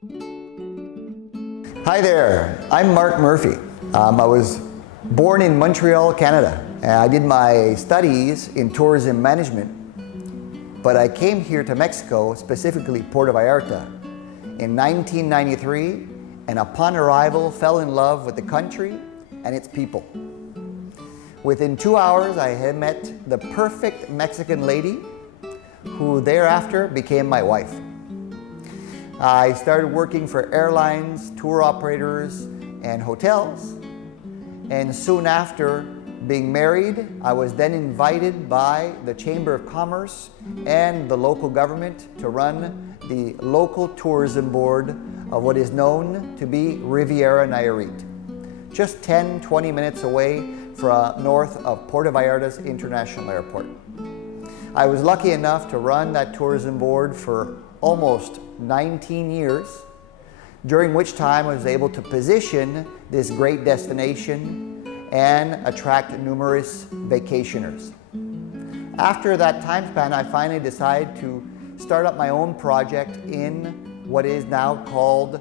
Hi there, I'm Marc Murphy. I was born in Montreal, Canada. I did my studies in tourism management, but I came here to Mexico, specifically Puerto Vallarta, in 1993, and upon arrival fell in love with the country and its people. Within 2 hours, I had met the perfect Mexican lady who thereafter became my wife. I started working for airlines, tour operators, and hotels. And soon after being married, I was then invited by the Chamber of Commerce and the local government to run the local tourism board of what is known to be Riviera Nayarit, just 10-20 minutes away from north of Puerto Vallarta's International Airport. I was lucky enough to run that tourism board for almost 19 years, during which time I was able to position this great destination and attract numerous vacationers. After that time span, I finally decided to start up my own project in what is now called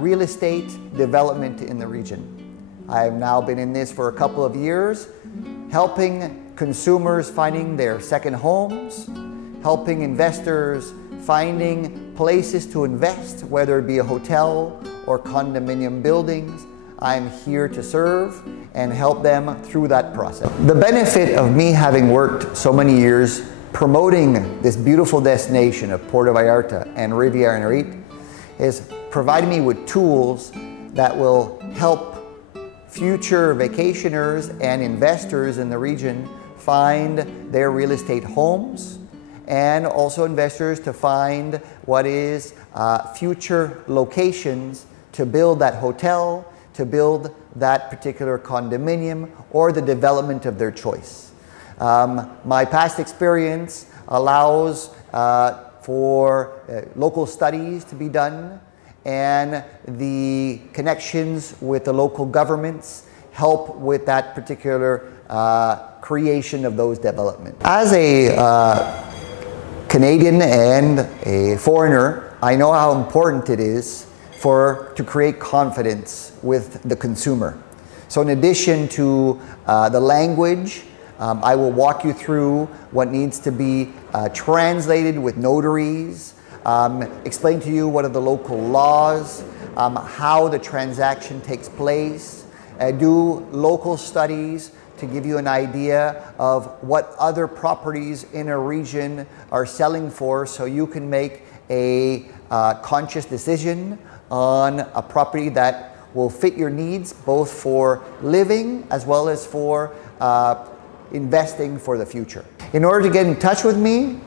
real estate development in the region. I've now been in this for a couple of years, helping consumers finding their second homes, helping investors finding places to invest, whether it be a hotel or condominium buildings. I'm here to serve and help them through that process. The benefit of me having worked so many years promoting this beautiful destination of Puerto Vallarta and Riviera Nayarit is providing me with tools that will help future vacationers and investors in the region find their real estate homes, and also investors to find what is future locations to build that hotel, to build that particular condominium, or the development of their choice. My past experience allows for local studies to be done, and the connections with the local governments help with that particular creation of those developments. As a Canadian and a foreigner, I know how important it is to create confidence with the consumer. So in addition to the language, I will walk you through what needs to be translated with notaries, explain to you what are the local laws, how the transaction takes place, do local studies to give you an idea of what other properties in a region are selling for, so you can make a conscious decision on a property that will fit your needs, both for living as well as for investing for the future. In order to get in touch with me,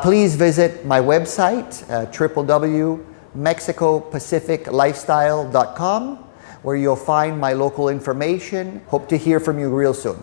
please visit my website, www.mexicopacificlifestyle.com, where you'll find my local information. Hope to hear from you real soon.